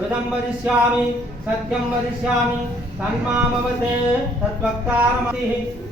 ృతం వదిష్యామి సత్యం వదిష్యామి తన్మామవతే తద్వక్తారమతి.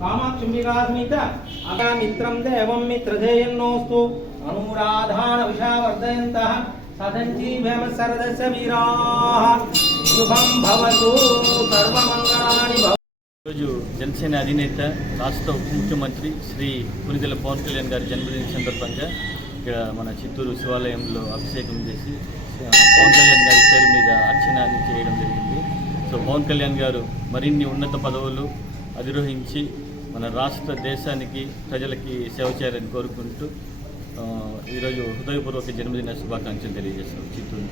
కామాక్షి విరాస్మిత అగా మిత్రం దేవం మిత్రధేయన్నోస్తు. అనురాధాన విషావర్ధయంత సదంజీవేమ సరదస్య వీరాః. శుభం భవతు సర్వమంగళాని భవ ఈరోజు జనసేన అధినేత రాష్ట్ర ఉప ముఖ్యమంత్రి శ్రీ పునిదెల పవన్ కళ్యాణ్ గారి జన్మదిన సందర్భంగా ఇక్కడ మన చిత్తూరు శివాలయంలో అభిషేకం చేసి పవన్ కళ్యాణ్ గారి పేరు మీద అర్చనాన్ని చేయడం జరిగింది. సో పవన్ కళ్యాణ్ గారు మరిన్ని ఉన్నత పదవులు అధిరోహించి మన రాష్ట్ర దేశానికి ప్రజలకి సేవ చేయాలని కోరుకుంటూ ఈరోజు హృదయపూర్వక జన్మదిన శుభాకాంక్షలు తెలియజేస్తాం చిత్తూరు.